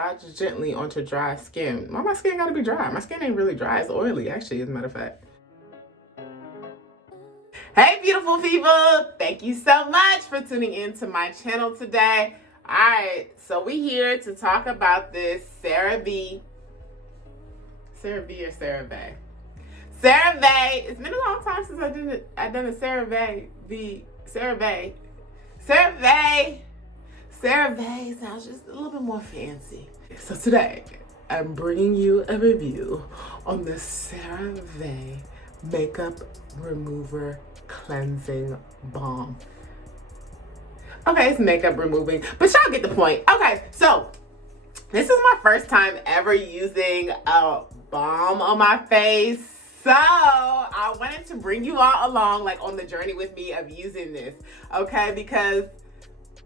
massage gently onto dry skin. Why my skin gotta be dry? My skin ain't really dry, it's oily actually, as a matter of fact. Hey beautiful people, thank you so much for tuning in to my channel today. Alright, so we here to talk about this Cerave or Cerave? Cerave. It's been a long time since I done a Cerave. Cerave sounds just a little bit more fancy. So today, I'm bringing you a review on the Cerave Makeup Remover Cleansing Balm. Okay, it's makeup removing, but y'all get the point. Okay, so this is my first time ever using a balm on my face. So I wanted to bring you all along like on the journey with me of using this, okay? Because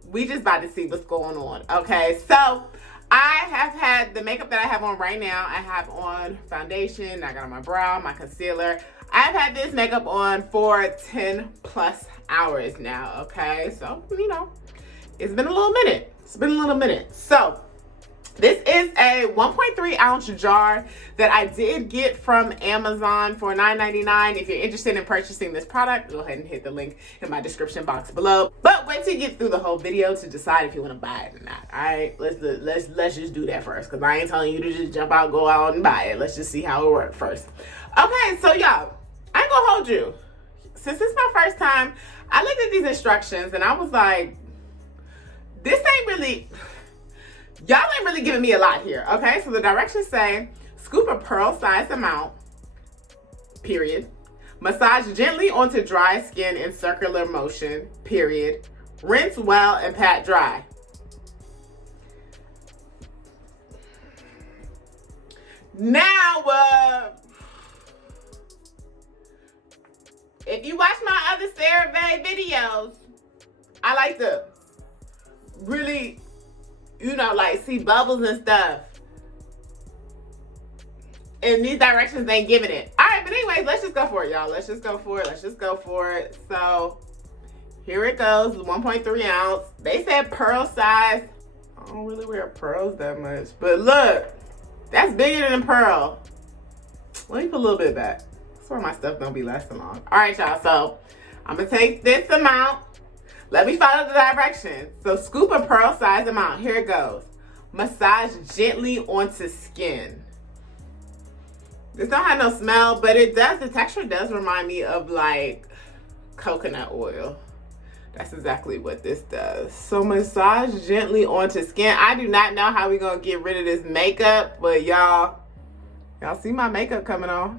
we just about to see what's going on, okay? So I have had the makeup that I have on right now. I have on foundation, I got on my brow, my concealer. I've had this makeup on for 10 plus hours now, okay? So, you know, it's been a little minute. So this is a 1.3 ounce jar that I did get from Amazon for $9.99. If you're interested in purchasing this product, go ahead and hit the link in my description box below. But wait till you get through the whole video to decide if you want to buy it or not. All right, let's just do that first, because I ain't telling you to just jump out, go out and buy it. Let's just see how it works first. Okay, so y'all, I ain't gonna hold you. Since it's my first time, I looked at these instructions and I was like, this ain't really, y'all ain't really giving me a lot here, okay? So the directions say, scoop a pearl-sized amount, period. Massage gently onto dry skin in circular motion, period. Rinse well and pat dry. Now, if you watch my other Cerave videos, I like to really, you know, like see bubbles and stuff. And these directions ain't giving it. All right, but anyways, let's just go for it, y'all. Let's just go for it. So here it goes, 1.3 ounce. They said pearl size. I don't really wear pearls that much, but look, that's bigger than a pearl. Let me put a little bit back. That's why my stuff don't be lasting long. All right, y'all, so I'm gonna take this amount. Let me follow the directions. So scoop a pearl size amount. Here it goes. Massage gently onto skin. This don't have no smell, but it does, the texture does remind me of like coconut oil. That's exactly what this does. So massage gently onto skin. I do not know how we gonna get rid of this makeup, but y'all see my makeup coming off.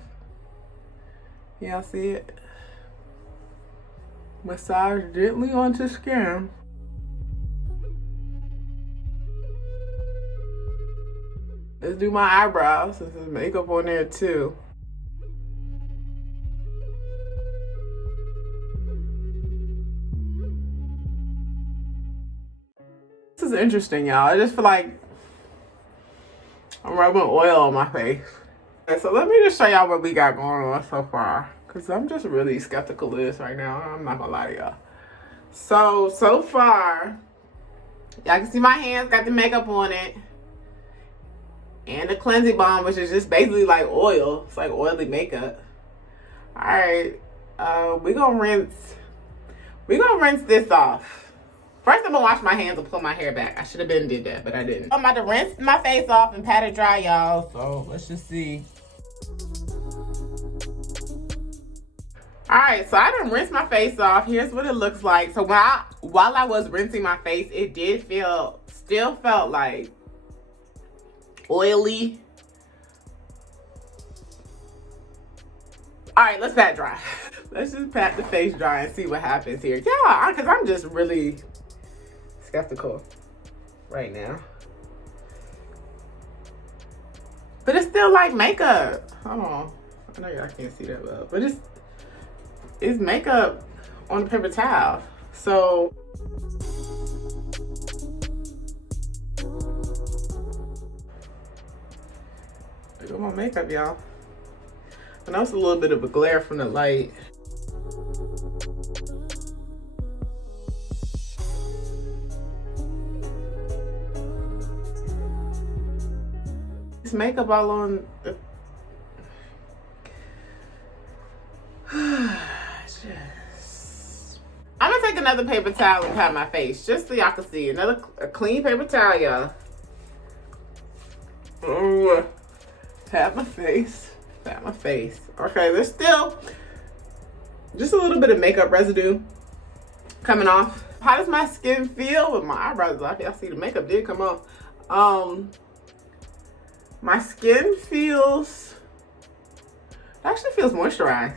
Y'all see it? Massage gently onto skin. Let's do my eyebrows since there's makeup on there too. This is interesting, y'all. I just feel like I'm rubbing oil on my face. Okay, so let me just show y'all what we got going on so far, because I'm just really skeptical of this right now. I'm not gonna lie to y'all. So far, y'all can see my hands got the makeup on it. And the cleansing balm, which is just basically like oil. It's like oily makeup. Alright. We're gonna rinse this off. First I'm gonna wash my hands and pull my hair back. I should have been did that, but I didn't. I'm about to rinse my face off and pat it dry, y'all. So let's just see. Alright, so I done rinsed my face off. Here's what it looks like. So while I was rinsing my face, it did still felt like oily. All right, let's pat dry. Let's just pat the face dry and see what happens here. Yeah, because I'm just really skeptical right now. But it's still like makeup. Hold on. I know y'all can't see that well, but it's makeup on a paper towel. So there go my makeup, y'all. I know it's a little bit of a glare from the light. This makeup all on the... I'm gonna take another paper towel and pat my face just so y'all can see. Another clean paper towel, y'all. Pat my face. Pat my face. Okay, there's still just a little bit of makeup residue coming off. How does my skin feel with my eyebrows? Y'all see the makeup did come off. My skin actually feels moisturized.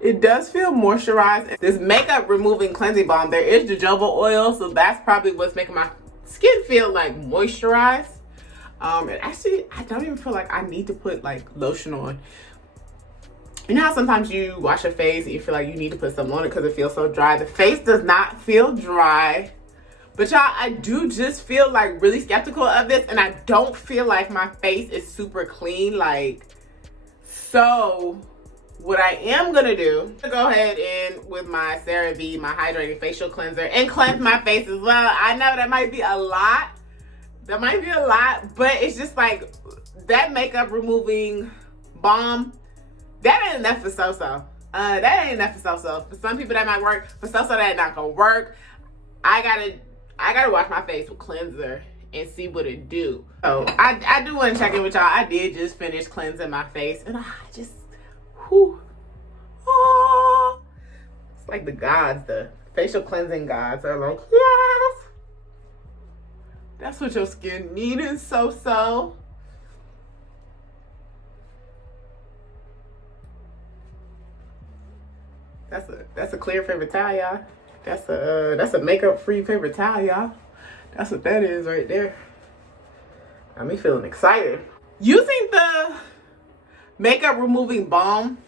It does feel moisturized. This makeup removing cleansing balm, there is jojoba oil, so that's probably what's making my skin feel like moisturized. And actually, I don't even feel like I need to put like lotion on. You know how sometimes you wash your face and you feel like you need to put something on it because it feels so dry? The face does not feel dry. But y'all, I do just feel like really skeptical of this, and I don't feel like my face is super clean. Like, so what I am gonna do, go ahead in with my Cerave, my hydrating facial cleanser, and cleanse my face as well. I know that might be a lot. That might be a lot, but it's just like that makeup removing balm, that ain't enough for so-so. That ain't enough for so-so. For some people that might work, for so-so that not gonna work. I gotta wash my face with cleanser and see what it do. So I do want to check in with y'all. I did just finish cleansing my face, and I just, whew, oh, it's like the gods, the facial cleansing gods are like, yes, that's what your skin needed, so-so. That's a clear paper towel, y'all. That's a makeup-free paper towel, y'all. That's what that is right there. Got me feeling excited. Using the makeup removing balm,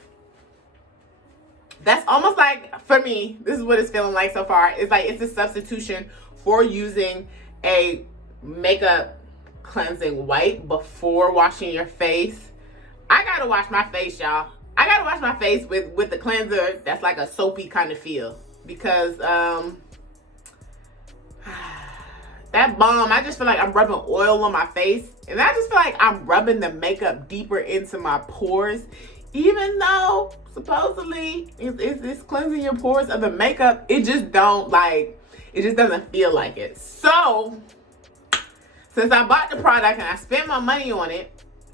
that's almost like, for me, this is what it's feeling like so far. It's like it's a substitution for using a makeup cleansing wipe before washing your face. I gotta wash my face, y'all. I gotta wash my face with the cleanser that's like a soapy kind of feel, because that balm, I just feel like I'm rubbing oil on my face, and I just feel like I'm rubbing the makeup deeper into my pores, even though supposedly it's cleansing your pores of the makeup. It just doesn't feel like it. So since I bought the product and I spent my money on it,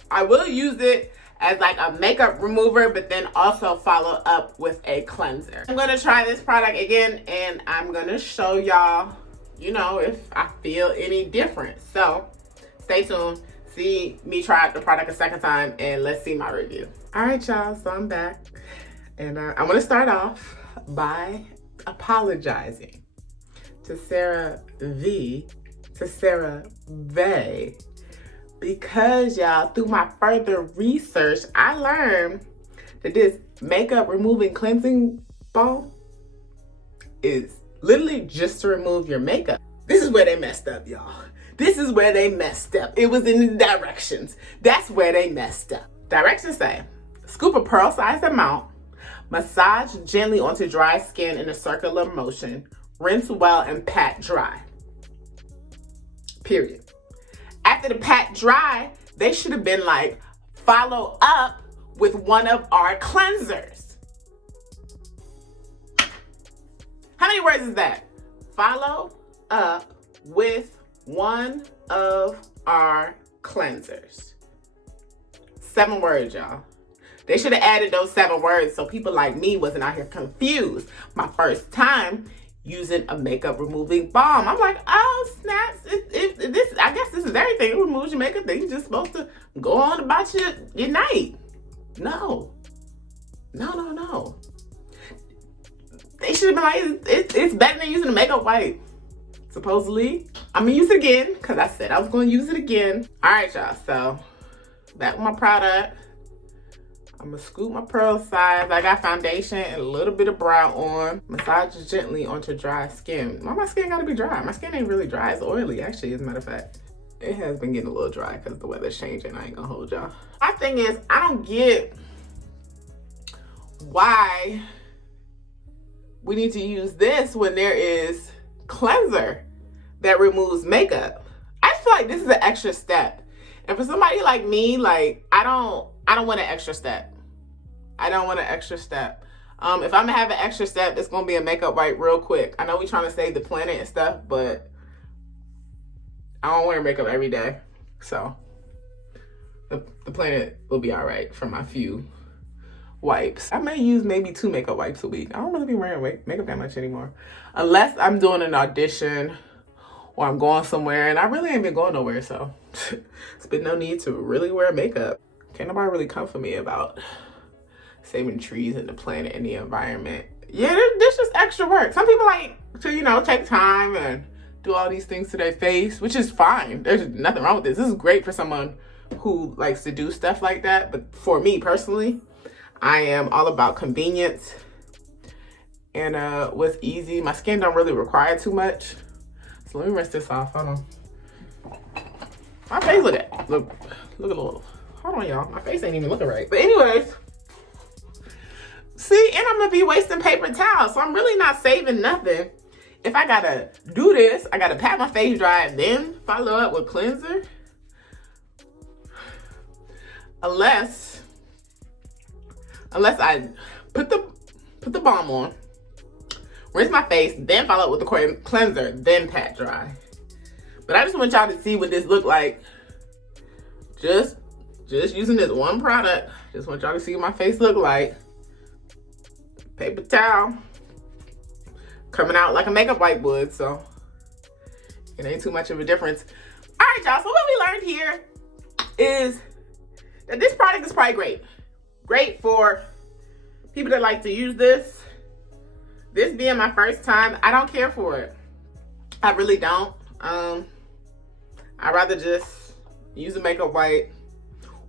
I will use it as like a makeup remover, but then also follow up with a cleanser. I'm gonna try this product again, and I'm gonna show y'all, you know, if I feel any different. So stay tuned, see me try out the product a second time, and let's see my review. All right, y'all, so I'm back, and I wanna start off by apologizing to Cerave, because y'all, through my further research, I learned that this makeup removing cleansing balm is literally just to remove your makeup. This is where they messed up, y'all. This is where they messed up. It was in the directions. That's where they messed up. Directions say, scoop a pearl-sized amount, massage gently onto dry skin in a circular motion, rinse well, and pat dry. Period. After the pat dry, they should have been like, follow up with one of our cleansers. How many words is that? Follow up with one of our cleansers. 7 words, y'all. They should have added those 7 words so people like me wasn't out here confused. My first time using a makeup removing balm, I'm like, oh snaps! I guess this is everything. It removes your makeup. Then you're just supposed to go on about your night. No. They should have been like, it's better than using a makeup wipe. Supposedly, I'm gonna use it again because I said I was gonna use it again. All right, y'all. So back with my product. I'm gonna scoop my pearl size. I got foundation and a little bit of brow on. Massage gently onto dry skin. Why my skin gotta be dry? My skin ain't really dry. It's oily, actually, as a matter of fact. It has been getting a little dry because the weather's changing. I ain't gonna hold y'all. My thing is, I don't get why we need to use this when there is cleanser that removes makeup. I feel like this is an extra step. And for somebody like me, like I don't want an extra step. I don't want an extra step. If I'm gonna have an extra step, it's gonna be a makeup wipe real quick. I know we trying to save the planet and stuff, but I don't wear makeup every day. So the planet will be all right for my few wipes. I may use maybe 2 makeup wipes a week. I don't really be wearing makeup that much anymore. Unless I'm doing an audition or I'm going somewhere, and I really ain't been going nowhere, so it's been no need to really wear makeup. Can't nobody really come for me about saving trees and the planet and the environment. Yeah, this just extra work. Some people like to, you know, take time and do all these things to their face, which is fine. There's nothing wrong with this. This is great for someone who likes to do stuff like that. But for me personally, I am all about convenience and what's easy. My skin don't really require too much. So let me rinse this off. Hold on. My face look a little. Hold on, y'all. My face ain't even looking right. But anyways, see, and I'm gonna be wasting paper towels, so I'm really not saving nothing. If I gotta do this, I gotta pat my face dry and then follow up with cleanser. Unless I put the balm on, rinse my face, then follow up with the cleanser, then pat dry. But I just want y'all to see what this look like. Just using this one product. Just want y'all to see what my face look like. Paper towel. Coming out like a makeup wipe would, so it ain't too much of a difference. All right, y'all, so what we learned here is that this product is probably great. Great for people that like to use this. This being my first time, I don't care for it. I really don't. I'd rather just use a makeup wipe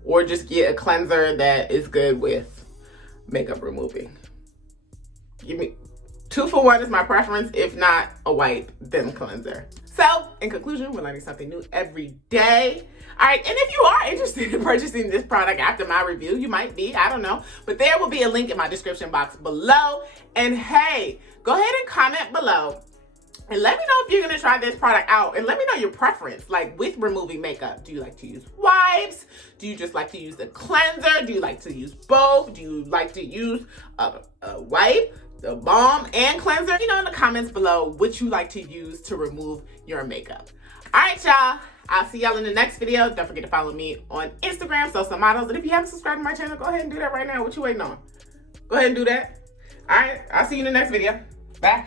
or just get a cleanser that is good with makeup removing. Give me 2 for 1 is my preference. If not a wipe, then a cleanser. So, in conclusion, we're learning something new every day. All right, and if you are interested in purchasing this product after my review, you might be, I don't know. But there will be a link in my description box below. And hey, go ahead and comment below. And let me know if you're gonna try this product out. And let me know your preference, like with removing makeup. Do you like to use wipes? Do you just like to use the cleanser? Do you like to use both? Do you like to use a wipe, the balm, and cleanser? Let me know in the comments below what you like to use to remove your makeup. All right, y'all. I'll see y'all in the next video. Don't forget to follow me on Instagram, Social Models. And if you haven't subscribed to my channel, go ahead and do that right now. What you waiting on? Go ahead and do that. All right, I'll see you in the next video. Bye.